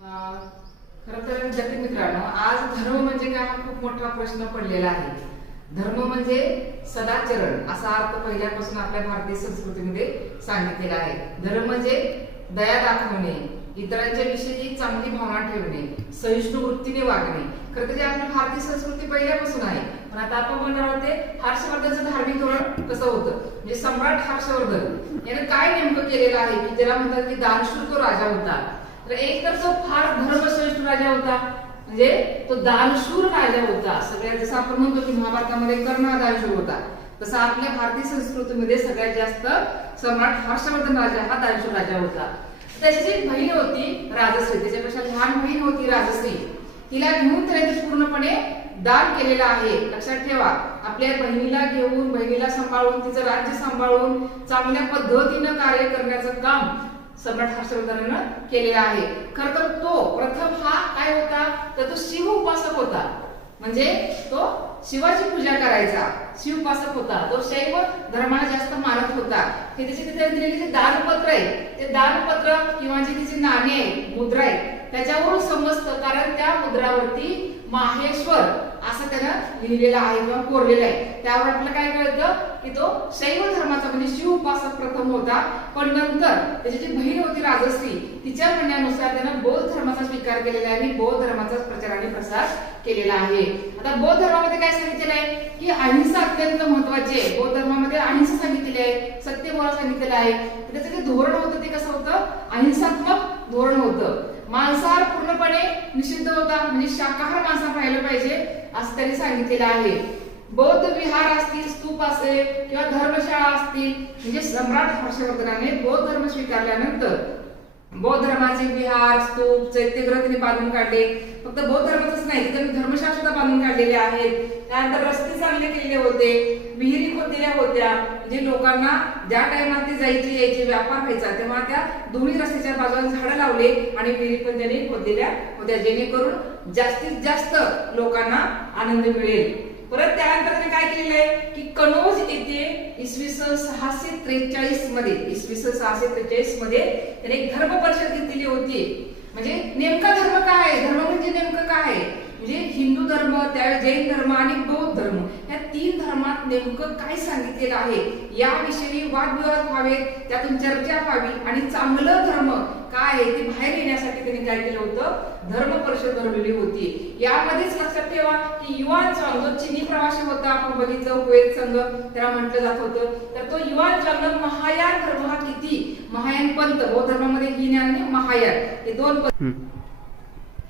खरं तर विद्यार्थी मित्रांनो, आज धर्म म्हणजे काय हा खूप मोठा प्रश्न पडलेला आहे. धर्म म्हणजे सदाचरण असा अर्थ पहिल्यापासून आपल्या भारतीय संस्कृतीमध्ये सांगितलेला आहे. धर्म म्हणजे दया दाखवणे, इतरांच्या विषयी चांगली भावना ठेवणे, सहिष्णू वृत्तीने वागणे. खरं तर आपली भारतीय संस्कृती पहिल्यापासून आहे. पण आता आपण म्हणणार होते हर्षवर्धनचं धार्मिक धोरण कसं होतं. म्हणजे सम्राट हर्षवर्धन याने काय नेमकं केलेलं आहे की ज्याला म्हणतात की दानशूर तो राजा होता. तर एक तर तो फार धर्मश्रेष्ठ राजा होता, म्हणजे तो दानशूर राजा होता. सगळ्यात जसं आपण म्हणतो की महाभारतामध्ये कर्ण हा दानशूर होता, तसं आपल्या भारतीय संस्कृतीमध्ये सगळ्यात जास्त सम्राट हर्षवर्धन राजा हा दानशूर राजा होता. त्याची जी बहीण होती राजश्री, त्याच्यापेक्षा लहान बहीण होती राजश्री, तिला घेऊन त्याने पूर्णपणे दान केलेलं आहे. लक्षात ठेवा, आपल्या बहिणीला घेऊन, बहिणीला सांभाळून, तिचं राज्य सांभाळून चांगल्या पद्धतीनं कार्य करण्याचं काम सम्राट हर्षवर्धनानं केलेला आहे. खरं तर तो प्रथम हा काय होता तर तो शिव उपासक होता. म्हणजे तो शिवाची पूजा करायचा, शिव उपासक होता. तो शैव धर्माला जास्त मानत होता. हे त्याची तिथे दिलेली जे दानपत्र आहे, ते दानपत्र किंवा जी तिची नाणी आहे, मुद्रा आहे, त्याच्यावरून समजतं. कारण त्या मुद्रावरती माहेश्वर असं त्यानं लिहिलेलं आहे किंवा कोरलेलं आहे. त्यावर आपल्याला काय कळतं की तो शैव धर्माचा म्हणजे शिव उपासक प्रथम होता. पण नंतर त्याची जी बहीण होती राजश्री, तिच्या म्हणण्यानुसार त्यानं बौद्ध धर्माचा स्वीकार केलेला आहे आणि बौद्ध धर्माचा प्रचार आणि प्रसार केलेला आहे. आता बौद्ध धर्मामध्ये काय सांगितलेलं आहे की अहिंसा अत्यंत महत्वाची आहे. बौद्ध धर्मामध्ये अहिंसा सांगितलेली आहे, सत्य बोला सांगितलेलं आहे. त्याचं जे धोरण होतं ते कसं होतं, अहिंसात्मक धोरण होतं. मांसाहार पूर्णपणे निषिद्ध होता, म्हणजे शाकाहार मांसाहार राहिलं पाहिजे असं त्यांनी सांगितलेलं आहे. बौद्ध विहार असतील, स्तूप असेल किंवा धर्मशाळा असतील, म्हणजे सम्राट हर्षवर्धनाने बौद्ध धर्म स्वीकारल्यानंतर बौद्ध धर्माचे विहार, स्तूप, चैत्यगृह त्यांनी बांधून काढले. फक्त बौद्ध धर्माचंच नाही, त्यांनी धर्मशाळा सुद्धा बांधून काढलेले आहेत. त्यानंतर रस्ते चांगले केलेले होते, विहिरी खोदलेल्या होत्या. म्हणजे लोकांना ज्या टाइमात ते जायचे यायचे व्यापार व्हायचा तेव्हा त्या दोन्ही रस्त्याच्या बाजूला झाडं लावले आणि विहिरी पण त्यांनी खोदलेल्या होत्या, जेणेकरून जास्तीत जास्त लोकांना आनंद मिळेल. परत त्यानंतर त्यांनी काय केलेलं आहे की कनौज येथे इसवी सन 643 मध्ये, इसवी सन 643 मध्ये त्याने एक धर्म परिषद घेतलेली होती. म्हणजे नेमका धर्म काय आहे, धर्म म्हणजे नेमकं काय आहे, म्हणजे हिंदू धर्म, त्यावेळी जैन धर्म आणि बौद्ध धर्म, या तीन धर्मात नेमकं काय सांगितलेलं आहे याविषयी वादविवाद व्हावेत, त्यातून चर्चा व्हावी आणि चांगलं धर्म काय आहे ते बाहेर येण्यासाठी त्यांनी काय केलं होतं, धर्म परिषद भरवलेली होती. यामध्येच लक्षात ठेवा की युआन चांग जो चीनी प्रवासी होता, आपण बघितलं हुएत संघ त्याला म्हटलं जात होतं, तर तो युआन चांग महायान धर्म हा किती, महायान पंथ, बौद्ध धर्मामध्ये हीन आणि महायान हे दोन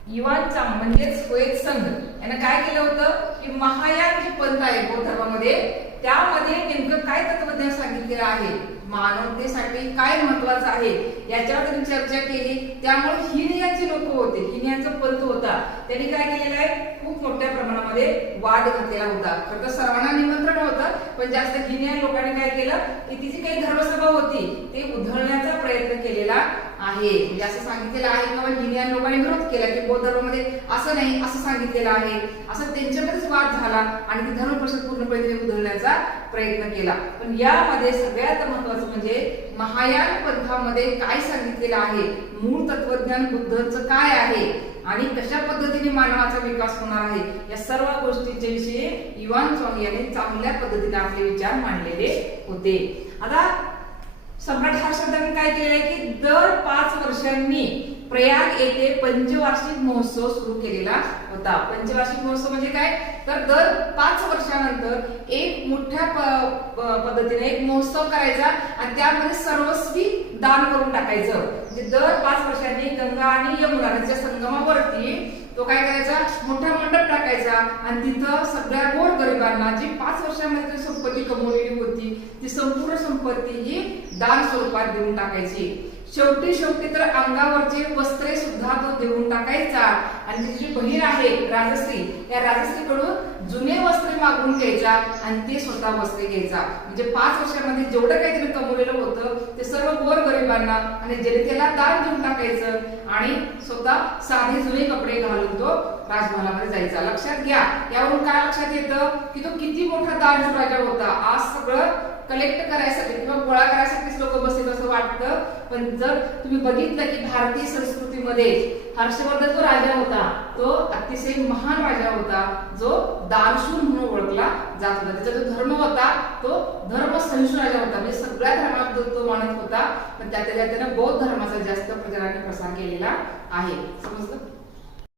युआन चांग म्हणजेच हुएत संघ यानं काय केलं होतं की महायान जे पंथ आहे बौद्ध धर्मामध्ये, त्यामध्ये नेमकं काय तत्वज्ञान सांगितलेलं आहे, मानवतेसाठी काय महत्वाचं आहे याच्यावर त्यांनी चर्चा केली. त्यामुळे हिनयांचे लोक होते, हिनयांचा पंथ होता, त्यांनी काय केलेलं आहे, खूप मोठ्या प्रमाणामध्ये वाद घातलेला होता. खरं तर सर्वांना निमंत्रण होतं, पण जास्त हिनयान लोकांनी काय केलं की तिची काही धर्मसभा होती ते उधळण्याचा प्रयत्न केलेला आहे. म्हणजे असं सांगितलेलं आहे किंवा हिनयान लोकांनी विरोध केला की बौद्ध धर्मामध्ये असं नाही असं सांगितलेलं आहे, असं त्यांच्यामध्येच वाद झाला आणि ती धर्म परिषद पूर्णपणे उधळण्याचा प्रयत्न केला. पण यामध्ये सगळ्यात महत्वाचं म्हणजे महायान पंथामध्ये काय सांगितलेलं आहे, मूळ तत्वज्ञान बुद्धांचं काय आहे आणि कशा पद्धतीने मानवाचा विकास होणार आहे, या सर्व गोष्टींच्या विषयी युआन चांग यांनी चांगल्या पद्धतीने आपले विचार मांडलेले होते. आता सम्राट हर्षवर्धन काय केलेलं आहे की दर 5 वर्षांनी प्रयाग येथे पंचवार्षिक महोत्सव सुरू केलेला होता. पंचवार्षिक महोत्सव म्हणजे काय, तर दर 5 वर्षानंतर एक मोठ्या पद्धतीने एक महोत्सव करायचा आणि त्यामध्ये सर्वस्वी दान करून टाकायचं. म्हणजे दर 5 वर्षांनी गंगा आणि यमुना नदीच्या संगमावरती तो काय करायचा, मोठा मंडप टाकायचा आणि तिथं सगळ्या गोर गरिबांना जी 5 वर्षांमध्ये संपत्ती कमवलेली होती ती संपूर्ण संपत्ती ही दान स्वरूपात देऊन टाकायची. शेवटी तर अंगावरचे वस्त्रे सुद्धा तो देऊन टाकायचा आणि तिची जी बहीण आहे राजश्री, त्या राजश्रीकडून जुने वस्त्रे मागून घ्यायचा आणि ते स्वतः वस्त्रे घ्यायचा. म्हणजे 5 वर्षांमध्ये जेवढं काही त्याने कमवलेलं होतं ते सर्व गोर गरिबांना आणि जनतेला दान देऊन टाकायचं आणि स्वतः साधे जुने कपडे घालून तो राजमहालामध्ये जायचा. लक्षात घ्या, यावरून काय लक्षात येतं की तो किती मोठा दानशूर राजा होता. आज सगळं कलेक्ट करायसाठी किंवा गोळा करायसाठीच लोक बसलेत असं वाटतं, पण जर तुम्ही बघितलं की भारतीय संस्कृती संस्कृतीमध्ये हर्षवर्धन जो राजा होता तो अतिशय महान राजा होता, जो दानशूर म्हणून ओळखला जात होता. त्याचा जो धर्म होता तो धर्म सहिष्णू राजा होता, म्हणजे सगळ्या धर्मात तो मानत होता. पण त्याने बौद्ध धर्माचा जास्त प्रचाराने प्रसार केलेला आहे. समजलं?